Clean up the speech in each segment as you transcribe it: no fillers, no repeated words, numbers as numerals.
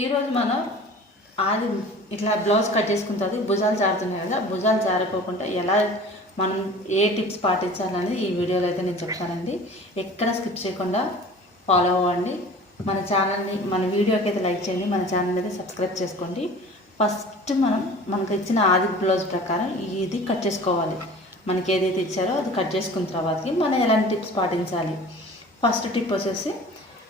ఈరోజు మనం ఆది ఇట్లా బ్లౌజ్ కట్ చేసుకున్న తర్వాత భుజాలు జారుతున్నాయి కదా, భుజాలు జారుకోకుండా ఎలా మనం ఏ టిప్స్ పాటించాలనేది ఈ వీడియోలో అయితే నేను చెప్తానండి. ఎక్కడ స్కిప్ చేయకుండా ఫాలో అవ్వండి. మన ఛానల్ని, మన వీడియోకి అయితే లైక్ చేయండి, మన ఛానల్ అయితే సబ్స్క్రైబ్ చేసుకోండి. ఫస్ట్ మనకు ఇచ్చిన ఆది బ్లౌజ్ ప్రకారం ఇది కట్ చేసుకోవాలి. మనకి ఏదైతే ఇచ్చారో అది కట్ చేసుకున్న తర్వాతకి మనం ఎలాంటి టిప్స్ పాటించాలి. ఫస్ట్ టిప్ వచ్చేసి,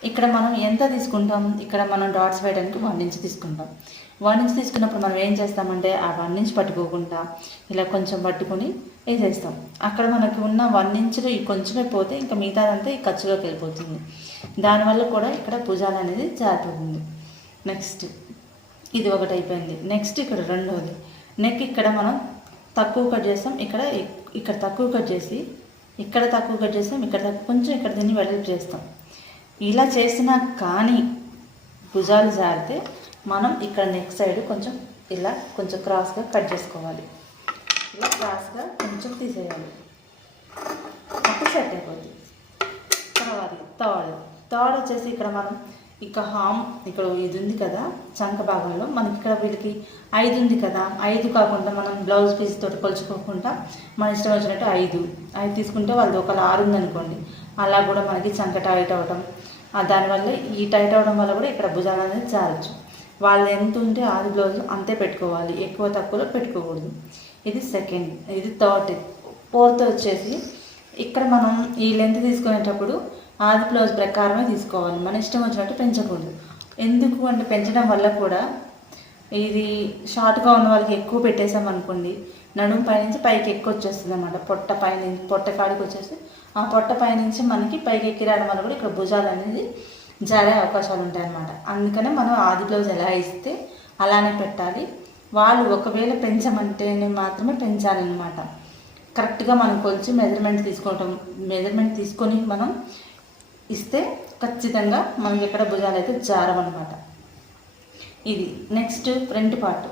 ఇక్కడ మనం ఎంత తీసుకుంటాం, ఇక్కడ మనం డాట్స్ వేయడానికి 1 ఇంచ్ తీసుకుంటాం. 1 ఇంచ్ తీసుకున్నప్పుడు మనం ఏం చేస్తామంటే ఆ 1 ఇంచ్ పట్టుకోకుండా ఇలా కొంచెం పట్టుకొని వేసేస్తాం. అక్కడ మనకి ఉన్న 1 ఇంచ్లో ఈ కొంచెమే పోతే ఇంకా మిగతాదంతా ఈ ఖర్చులోకి వెళ్ళిపోతుంది. దానివల్ల కూడా ఇక్కడ భుజాలు అనేది జారిపోతుంది. నెక్స్ట్ ఇది ఒకటి అయిపోయింది. నెక్స్ట్ ఇక్కడ రెండవది నెక్. ఇక్కడ మనం తక్కువ కట్ చేస్తాం, ఇక్కడ తక్కువ కట్ చేసి ఇక్కడ తక్కువ కట్ చేస్తాం, ఇక్కడ కొంచెం ఇక్కడ దీన్ని వెడల్పు చేస్తాం. ఇలా చేసినా కానీ భుజాలు జారితే మనం ఇక్కడ నెక్ సైడ్ కొంచెం ఇలా కొంచెం క్రాస్గా కట్ చేసుకోవాలి. ఇలా క్రాస్గా కొంచెం తీసేయాలి, అప్పుడు సెట్ అయిపోతుంది. తర్వాత థర్డ్ వచ్చేసి, ఇక్కడ మనం ఇక్కడ ఇది ఉంది కదా చంక భాగంలో, మనకి ఇక్కడ వీళ్ళకి 5 ఉంది కదా, 5 కాకుండా మనం బ్లౌజ్ పీస్ తోటి కొలుచుకోకుండా మన ఇష్టం వచ్చినట్టు 5 తీసుకుంటే వాళ్ళది ఒకవేళ 6 ఉందనుకోండి, అలా కూడా మనకి చంక టైట్ అవ్వడం, దానివల్ల ఈ టైట్ అవ్వడం వల్ల కూడా ఇక్కడ భుజాలు అనేది జారచ్చు. వాళ్ళు ఎంత ఉంటే ఆది బ్లౌజ్ అంతే పెట్టుకోవాలి, ఎక్కువ తక్కువలో పెట్టుకోకూడదు. ఇది సెకండ్. ఇది థర్డ్. ఫోర్త్ వచ్చేసి, ఇక్కడ మనం ఈ లెంత్ తీసుకునేటప్పుడు ఆది బ్లౌజ్ ప్రకారమే తీసుకోవాలి, మన ఇష్టం వచ్చినట్టు పెంచకూడదు. ఎందుకు అంటే పెంచడం వల్ల కూడా ఇది షార్ట్గా ఉన్న వాళ్ళకి ఎక్కువ పెట్టేసామనుకోండి, నడుము పైనుంచి పైకి ఎక్కువ వచ్చేస్తుంది అన్నమాట. పొట్ట కాడికి వచ్చేసి ఆ పొట్ట పైనుంచి మనకి పైకి ఎక్కి రావడం వల్ల కూడా ఇక్కడ భుజాలు అనేది జారే అవకాశాలు ఉంటాయన్నమాట. అందుకనే మనం ఆది బ్లౌజ్ ఎలా ఇస్తే అలానే పెట్టాలి. వాళ్ళు ఒకవేళ పెంచమంటేనే మాత్రమే పెంచాలన్నమాట. కరెక్ట్గా మనం కొలిచి మెజర్మెంట్ తీసుకొని మనం ఇస్తే ఖచ్చితంగా మనకి ఎక్కడ భుజాలు అయితే జారవన్నమాట. ఇది నెక్స్ట్ ఫ్రంట్ పార్ట్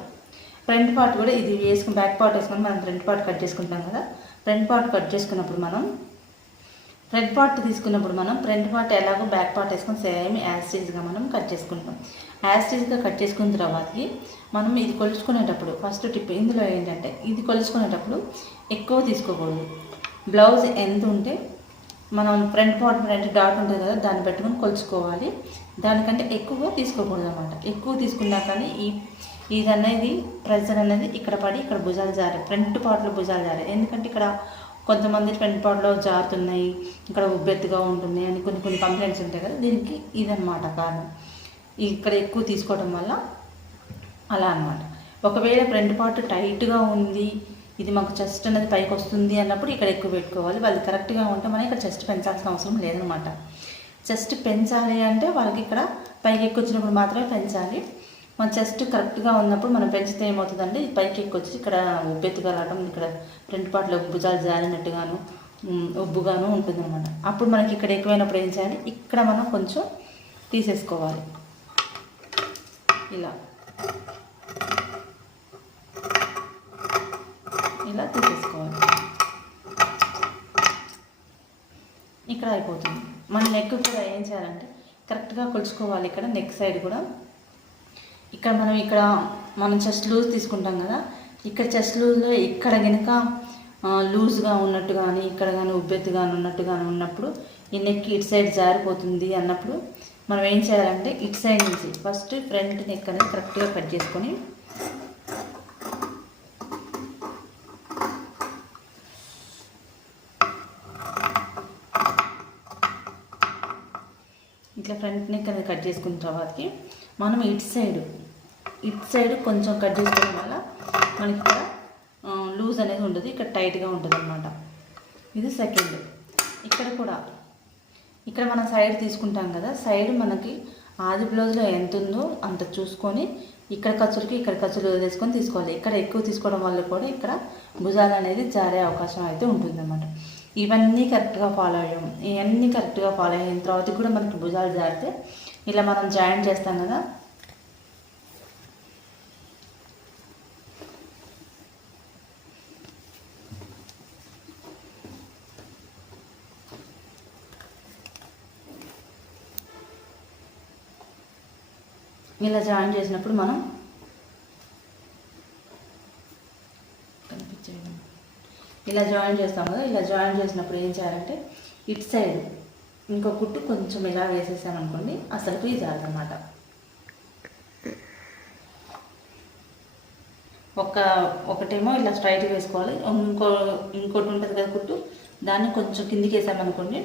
కూడా ఇది బ్యాక్ పార్ట్ వేసుకొని మనం ఫ్రంట్ పార్ట్ కట్ చేసుకుంటాం కదా. ఫ్రంట్ పార్ట్ కట్ చేసుకున్నప్పుడు మనం ఫ్రంట్ పార్ట్ ఎలాగో బ్యాక్ పార్ట్ వేసుకొని సేమ్ యాస్టీజ్గా మనం కట్ చేసుకుంటాం. యాస్టీజ్గా కట్ చేసుకున్న తర్వాతకి మనం ఇది కొలుచుకునేటప్పుడు ఫస్ట్ టిప్ ఇందులో ఏంటంటే, ఇది కొలుచుకునేటప్పుడు ఎక్కువ తీసుకోకూడదు. బ్లౌజ్ ఎంత ఉంటే మనం ఫ్రంట్ డాట్ ఉంటుంది కదా, దాన్ని పెట్టుకొని కొలుచుకోవాలి. దానికంటే ఎక్కువ తీసుకోకూడదు అన్నమాట. ఎక్కువ తీసుకున్నా కానీ ఇది అనేది ప్రెజర్ అనేది ఇక్కడ పడి ఇక్కడ భుజాలు జారే, ఫ్రంట్ పార్ట్లో భుజాలు జారే. ఎందుకంటే ఇక్కడ కొంతమంది ఫ్రంట్ పార్ట్లో జారుతున్నాయి, ఇక్కడ ఉబ్బెత్తుగా ఉంటుంది అని కొన్ని కంప్లైంట్స్ ఉంటాయి కదా. దీనికి ఇదన్నమాట కారణం, ఇక్కడ ఎక్కువ తీసుకోవడం వల్ల అలా అన్నమాట. ఒకవేళ ఫ్రంట్ పార్ట్ టైట్గా ఉంది, ఇది మాకు చెస్ట్ అనేది పైకి వస్తుంది అన్నప్పుడు ఇక్కడ ఎక్కువ పెట్టుకోవాలి. వాళ్ళు కరెక్ట్గా ఉంటే మనం ఇక్కడ చెస్ట్ పెంచాల్సిన అవసరం లేదనమాట. చెస్ట్ పెంచాలి అంటే వాళ్ళకి ఇక్కడ పైకి ఎక్కువ వచ్చినప్పుడు మాత్రమే పెంచాలి. మన చెస్ట్ కరెక్ట్గా ఉన్నప్పుడు మనం పెంచితే ఏమవుతుందంటే పైకి ఎక్కువ వచ్చి ఇక్కడ ఉబ్బెత్తుగా రావడం, ఇక్కడ ఫ్రంట్ పార్ట్లో భుజాలు జారినట్టుగాను ఉబ్బుగాను ఉంటుందన్నమాట. అప్పుడు మనకి ఇక్కడ ఎక్కువైనప్పుడు ఏం చేయాలి, ఇక్కడ మనం కొంచెం తీసేసుకోవాలి. ఇలా తీసేసుకోవాలి. ఇక్కడ అయిపోతుంది. మన నెక్ కూడా ఏం చేయాలంటే కరెక్ట్గా కొలుచుకోవాలి. ఇక్కడ నెక్ సైడ్ కూడా మనం చెస్ట్ లూజ్ తీసుకుంటాం కదా, ఇక్కడ చెస్ట్ లూజ్లో ఇక్కడ కనుక లూజ్గా ఉన్నట్టు కానీ ఇక్కడ కానీ ఉబ్బెత్తుగా ఉన్నప్పుడు ఈ నెక్ ఇటు సైడ్ జారిపోతుంది అన్నప్పుడు మనం ఏం చేయాలంటే ఇటు సైడ్ నుంచి ఫస్ట్ ఫ్రంట్ నెక్ అనేది కరెక్ట్గా కట్ చేసుకొని ఇట్లా ఫ్రంట్ నెక్ అనేది కట్ చేసుకున్న తర్వాతకి మనం ఇటు సైడ్ కొంచెం కట్ చేసుకోవడం వల్ల మనకి ఇక్కడ లూజ్ అనేది ఉండదు, ఇక్కడ టైట్గా ఉంటుంది అన్నమాట. ఇది సెకండ్. ఇక్కడ మనం సైడ్ తీసుకుంటాం కదా, సైడ్ మనకి ఆది బ్లౌజ్లో ఎంత ఉందో అంత చూసుకొని ఇక్కడ ఖర్చులు వదిలేసుకొని తీసుకోవాలి. ఇక్కడ ఎక్కువ తీసుకోవడం వల్ల కూడా ఇక్కడ భుజాలు అనేది జారే అవకాశం అయితే ఉంటుందన్నమాట. ఇవన్నీ కరెక్ట్గా ఫాలో అయిన తర్వాత కూడా మనకి భుజాలు జారితే ఇలా మనం జాయింట్ చేస్తాం కదా, ఇలా జాయిన్ చేసినప్పుడు మనం కనిపించేది ఇలా జాయిన్ చేస్తాం కదా, ఇలా జాయిన్ చేసినప్పుడు ఏం చేయాలంటే ఇటు సైడ్ ఇంకో కుట్టు కొంచెం ఇలా వేసేసామనుకోండి అసలు ఇది అనమాట. ఒకటేమో ఇలా స్ట్రైట్గా వేసుకోవాలి, ఇంకోటి ఉంటుంది కదా కుట్టు, దాన్ని కొంచెం కిందికి వేసామనుకోండి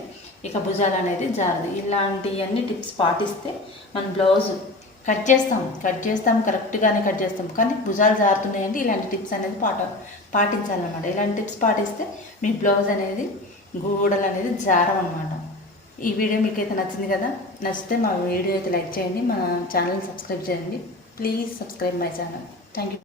ఇక భుజాలు అనేది జారదు. ఇలాంటివన్నీ టిప్స్ పాటిస్తే మన బ్లౌజ్ కట్ చేస్తాం కరెక్ట్గానే కట్ చేస్తాం, కానీ భుజాలు జారుతున్నాయండి. ఇలాంటి టిప్స్ అనేది పాటించాలన్నమాట. ఇలాంటి టిప్స్ పాటిస్తే మీ బ్లౌజ్ అనేది గూడలు అనేది జారమన్నమాట. ఈ వీడియో మీకైతే నచ్చింది కదా, నచ్చితే మా వీడియో అయితే లైక్ చేయండి, మన ఛానల్ని సబ్స్క్రైబ్ చేయండి. Please subscribe my channel. Thank you.